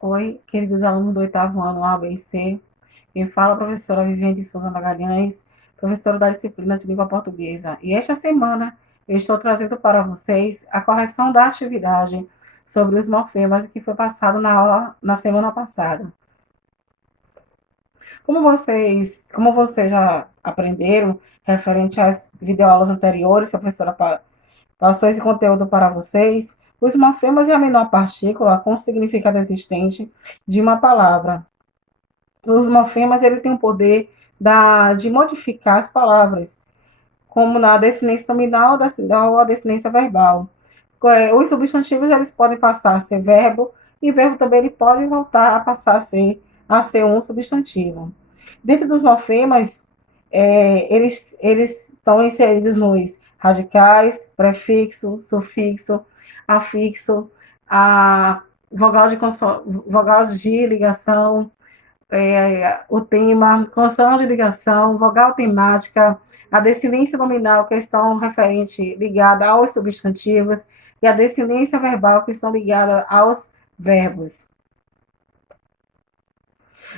Oi, queridos alunos do oitavo ano A, B e C. Quem fala é a professora Viviane de Souza Magalhães, professora da disciplina de língua portuguesa. E esta semana eu estou trazendo para vocês a correção da atividade sobre os morfemas que foi passado na aula na semana passada. Como vocês já aprenderam, referente às videoaulas anteriores, que a professora passou esse conteúdo para vocês, os morfemas é a menor partícula com o significado existente de uma palavra. Os morfemas ele tem o poder de modificar as palavras, como na descendência nominal ou a descendência verbal. Os substantivos eles podem passar a ser verbo, e verbo também ele pode voltar a passar a ser um substantivo. Dentro dos morfemas, eles estão inseridos nos radicais, prefixo, sufixo, afixo, a vogal de ligação, o tema, consoante de ligação, vogal temática, a descendência nominal, que são referente ligada aos substantivos, e a descendência verbal, que são ligadas aos verbos.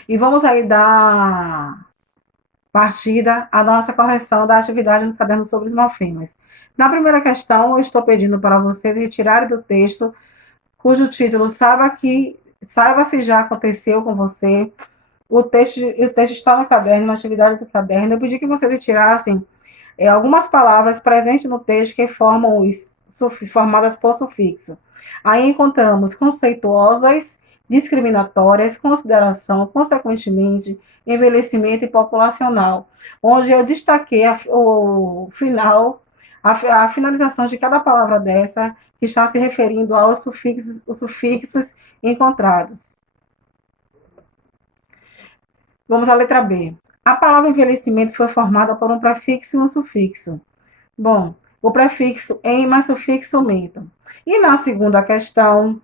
E vamos aí dar partida à nossa correção da atividade no caderno sobre os morfemas. Na primeira questão, eu estou pedindo para vocês retirarem do texto, cujo título saiba se já aconteceu com você. O texto está no caderno, na atividade do caderno. Eu pedi que vocês retirassem algumas palavras presentes no texto que formam formadas por sufixo. Aí encontramos conceituosas, discriminatórias, consideração, consequentemente, envelhecimento e populacional, onde eu destaquei o final, a finalização de cada palavra dessa, que está se referindo aos sufixos encontrados. Vamos à letra B. A palavra envelhecimento foi formada por um prefixo e um sufixo. Bom, o prefixo em mais sufixo mento. E na segunda questão,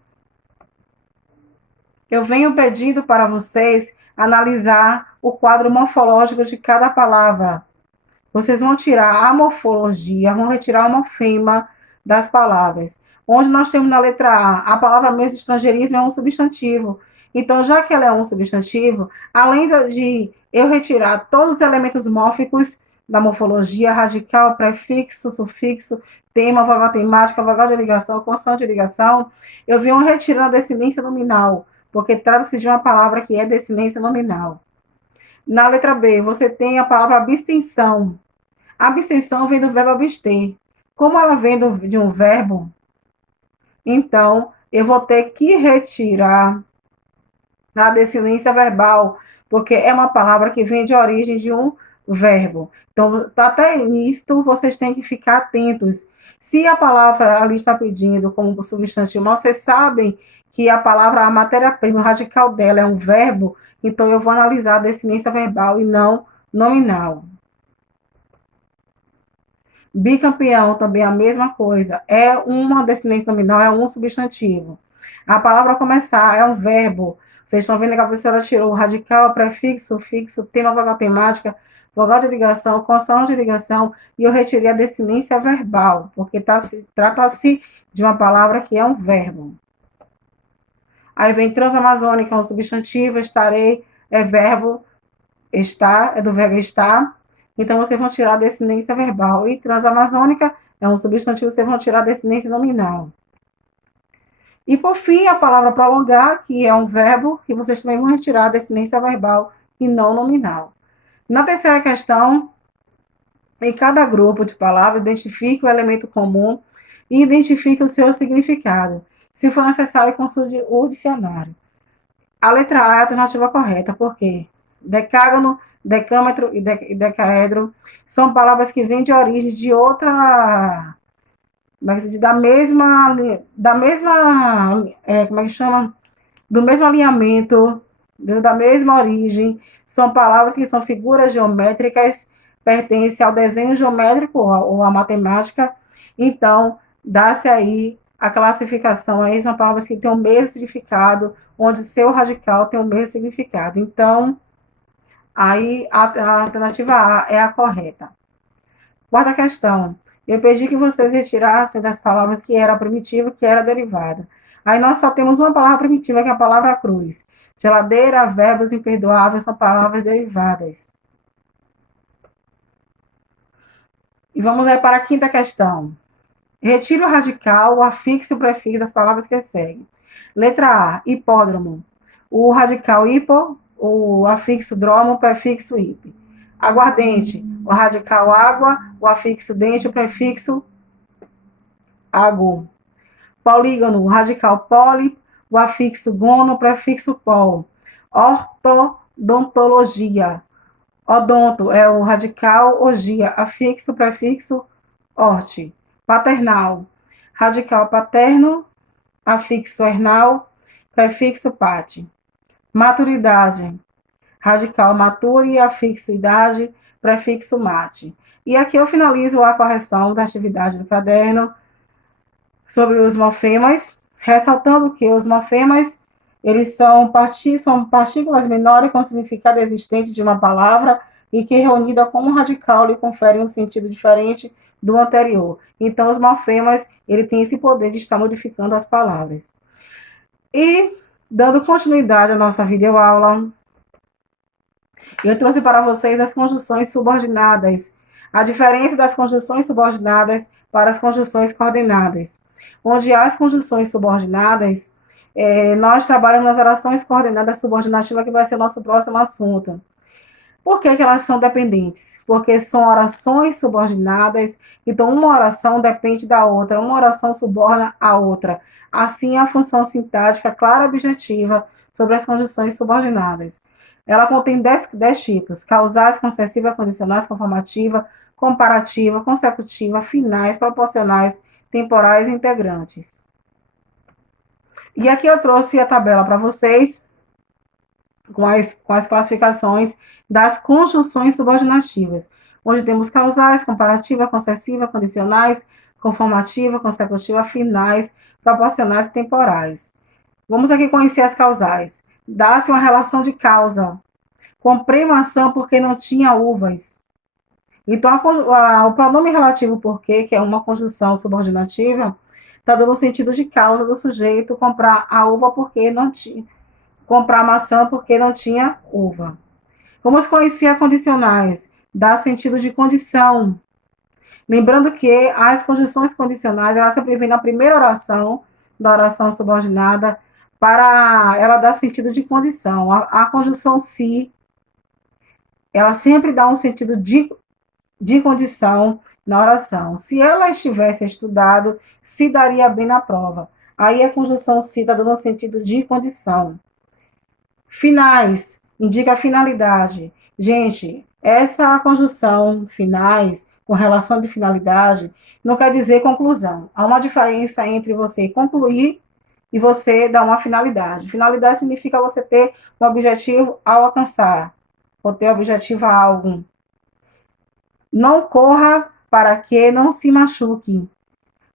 eu venho pedindo para vocês analisar o quadro morfológico de cada palavra. Vocês vão tirar a morfologia, vão retirar o morfema das palavras. Onde nós temos na letra A palavra mesmo estrangeirismo é um substantivo. Então, já que ela é um substantivo, além de eu retirar todos os elementos mórficos da morfologia, radical, prefixo, sufixo, tema, vogal temática, vogal de ligação, consoante de ligação, eu venho retirando a descendência nominal, porque trata-se de uma palavra que é descendência nominal. Na letra B, você tem a palavra abstenção. A abstenção vem do verbo abster. Como ela vem de um verbo, então eu vou ter que retirar a descendência verbal, porque é uma palavra que vem de origem de um verbo. Então, até nisto, vocês têm que ficar atentos. Se a palavra ali está pedindo como substantivo, mas vocês sabem que a palavra, a matéria-prima, o radical dela é um verbo, então eu vou analisar a descendência verbal e não nominal. Bicampeão também é a mesma coisa. É uma descendência nominal, é um substantivo. A palavra começar é um verbo. Vocês estão vendo que a professora tirou o radical, prefixo, sufixo, tema, vogal temática, vogal de ligação, consoante de ligação, e eu retirei a descendência verbal, porque trata-se de uma palavra que é um verbo. Aí vem transamazônica, é um substantivo, estarei, é verbo estar, é do verbo estar. Então, vocês vão tirar a descendência verbal. E transamazônica é um substantivo, vocês vão tirar a descendência nominal. E, por fim, a palavra prolongar, que é um verbo, que vocês também vão retirar a descendência verbal e não nominal. Na terceira questão, em cada grupo de palavras, identifique o elemento comum e identifique o seu significado. Se for necessário, consulte o dicionário. A letra A é a alternativa correta, por quê? Decágono, decâmetro e decaedro são palavras que vêm de origem de outra, como é que chama? Do mesmo alinhamento, da mesma origem. São palavras que são figuras geométricas, pertencem ao desenho geométrico ou à matemática. Então, dá-se aí a classificação. Aí são palavras que têm o mesmo significado, onde o seu radical tem o mesmo significado. Então, aí a alternativa A é a correta. Quarta questão. Eu pedi que vocês retirassem das palavras que era primitiva, que era derivada. Aí nós só temos uma palavra primitiva, que é a palavra cruz. Geladeira, verbos imperdoáveis são palavras derivadas. E vamos aí para a quinta questão. Retire o radical, o afixo e o prefixo das palavras que seguem. Letra A, hipódromo. O radical hipo, o afixo dromo, o prefixo ip. Aguardente, o radical água, o afixo dente, o prefixo ago. Polígono, o radical poli, o afixo gono, o prefixo pol. Ortodontologia. Odonto é o radical ogia, afixo, prefixo orte. Paternal, radical paterno, afixo hernal, prefixo pati. Maturidade, radical mature, afixo idade, prefixo mate. E aqui eu finalizo a correção da atividade do caderno sobre os morfemas, ressaltando que os morfemas eles são partículas menores com significado existente de uma palavra e que, reunida como um radical, lhe confere um sentido diferente do anterior. Então, os morfemas ele tem esse poder de estar modificando as palavras. E, dando continuidade à nossa videoaula, eu trouxe para vocês as conjunções subordinadas, a diferença das conjunções subordinadas para as conjunções coordenadas. Onde as conjunções subordinadas, nós trabalhamos nas orações coordenadas subordinativas, que vai ser o nosso próximo assunto. Por que elas são dependentes? Porque são orações subordinadas, então uma oração depende da outra, uma oração subordina a outra. Assim, a função sintática clara e objetiva sobre as conjunções subordinadas. Ela contém 10 tipos: causais, concessiva, condicionais, conformativa, comparativa, consecutiva, finais, proporcionais, temporais e integrantes. E aqui eu trouxe a tabela para vocês com as classificações das conjunções subordinativas, onde temos causais, comparativa, concessiva, condicionais, conformativa, consecutiva, finais, proporcionais e temporais. Vamos aqui conhecer as causais. Dá-se uma relação de causa. Comprei maçã porque não tinha uvas. Então, o pronome relativo porque, que é uma conjunção subordinativa, está dando o sentido de causa do sujeito comprar a uva porque não tinha, comprar maçã porque não tinha uva. Vamos conhecer as condicionais. Dá sentido de condição. Lembrando que as conjunções condicionais, elas sempre vêm na primeira oração, da oração subordinada, para ela dar sentido de condição. A conjunção se, ela sempre dá um sentido de condição na oração. Se ela estivesse estudado, se daria bem na prova. Aí a conjunção se está dando um sentido de condição. Finais, indica a finalidade. Gente, essa conjunção finais, com relação de finalidade, não quer dizer conclusão. Há uma diferença entre você concluir e você dar uma finalidade. Finalidade significa você ter um objetivo ao alcançar, ou ter objetivo a algo. Não corra para que não se machuque.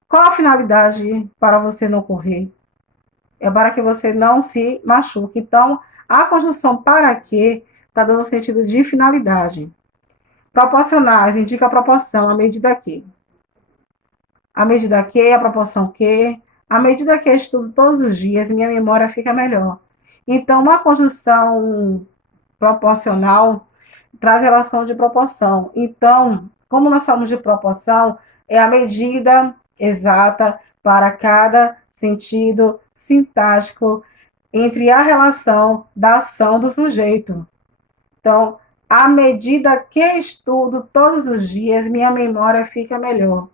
Qual a finalidade para você não correr? É para que você não se machuque. Então, a conjunção para que está dando sentido de finalidade. Proporcionais indica a proporção, a medida que. A medida que, a proporção que. A medida que eu estudo todos os dias, minha memória fica melhor. Então, uma conjunção proporcional traz relação de proporção. Então, como nós falamos de proporção, é a medida exata para cada sentido sintático entre a relação da ação do sujeito. Então, à medida que estudo todos os dias, minha memória fica melhor.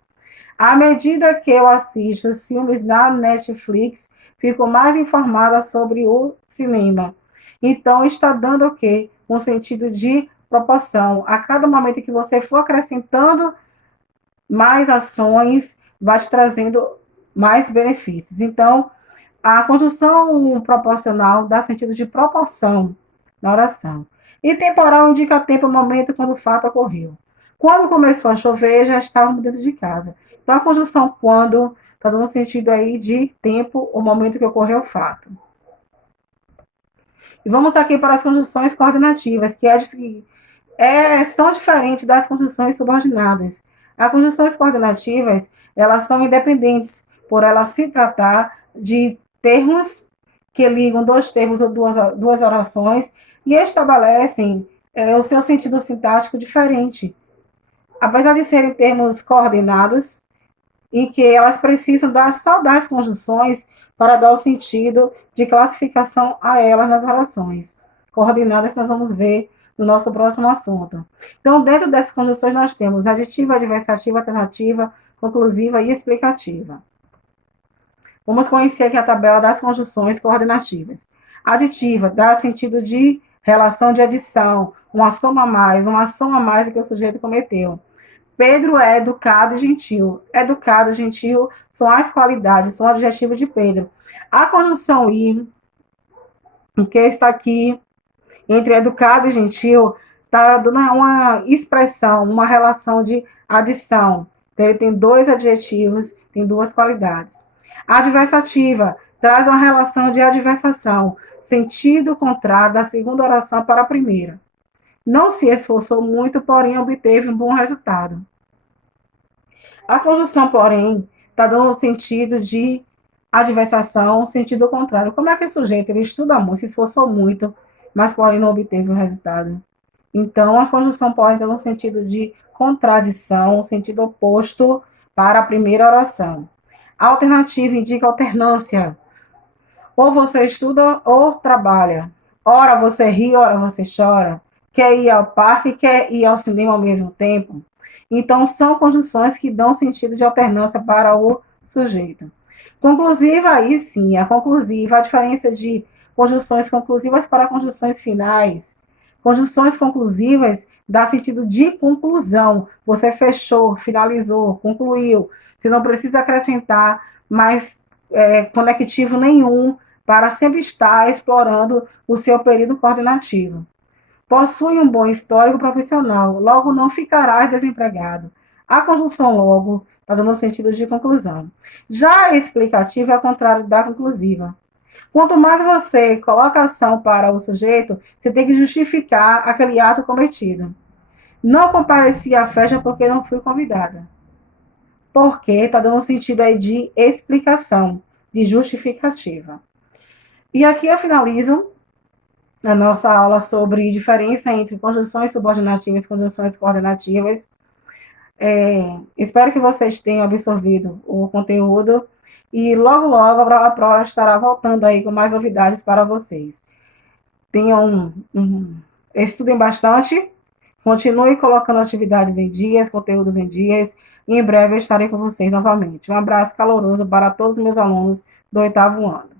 À medida que eu assisto filmes na Netflix, fico mais informada sobre o cinema. Então, está dando o quê? Um sentido de proporção. A cada momento que você for acrescentando mais ações, vai te trazendo mais benefícios. Então, a conjunção proporcional dá sentido de proporção na oração. E temporal indica tempo, momento, quando o fato ocorreu. Quando começou a chover, já estávamos dentro de casa. Então, a conjunção quando está dando sentido aí de tempo, o momento que ocorreu o fato. E vamos aqui para as conjunções coordenativas, que são diferentes das conjunções subordinadas. As conjunções coordenativas, elas são independentes, por elas se tratar de termos que ligam dois termos ou duas orações e estabelecem o seu sentido sintático diferente. Apesar de serem termos coordenados, em que elas precisam só das conjunções para dar o sentido de classificação a elas nas orações coordenadas que nós vamos ver no nosso próximo assunto. Então, dentro dessas conjunções, nós temos aditiva, adversativa, alternativa, conclusiva e explicativa. Vamos conhecer aqui a tabela das conjunções coordenativas. Aditiva dá sentido de relação de adição, uma soma a mais do que o sujeito cometeu. Pedro é educado e gentil. Educado e gentil são as qualidades, são adjetivos de Pedro. A conjunção ir, que está aqui entre educado e gentil, está dando uma expressão, uma relação de adição. Então, ele tem dois adjetivos, tem duas qualidades. A adversativa traz uma relação de adversação, sentido contrário da segunda oração para a primeira. Não se esforçou muito, porém obteve um bom resultado. A conjunção, porém, está dando um sentido de adversação, sentido contrário. Como é que o sujeito ele estuda muito, se esforçou muito, mas porém não obteve o resultado? Então, a conjunção pode ter um sentido de contradição, sentido oposto para a primeira oração. A alternativa indica alternância. Ou você estuda ou trabalha. Ora você ri, ora você chora. Quer ir ao parque, quer ir ao cinema ao mesmo tempo. Então, são conjunções que dão sentido de alternância para o sujeito. Conclusiva, aí sim, a conclusiva, a diferença de conjunções conclusivas para conjunções finais. Conjunções conclusivas dá sentido de conclusão. Você fechou, finalizou, concluiu. Você não precisa acrescentar mais conectivo nenhum para sempre estar explorando o seu período coordenativo. Possui um bom histórico profissional, logo não ficarás desempregado. A conjunção logo está dando sentido de conclusão. Já a explicativa é ao contrário da conclusiva. Quanto mais você coloca ação para o sujeito, você tem que justificar aquele ato cometido. Não compareci à festa porque não fui convidada. Porque está dando sentido aí de explicação, de justificativa. E aqui eu finalizo a nossa aula sobre diferença entre conjunções subordinativas e conjunções coordenativas. Espero que vocês tenham absorvido o conteúdo e logo, logo a prova estará voltando aí com mais novidades para vocês. Estudem bastante, continue colocando atividades em dias, conteúdos em dias, e em breve eu estarei com vocês novamente. Um abraço caloroso para todos os meus alunos do 8º ano.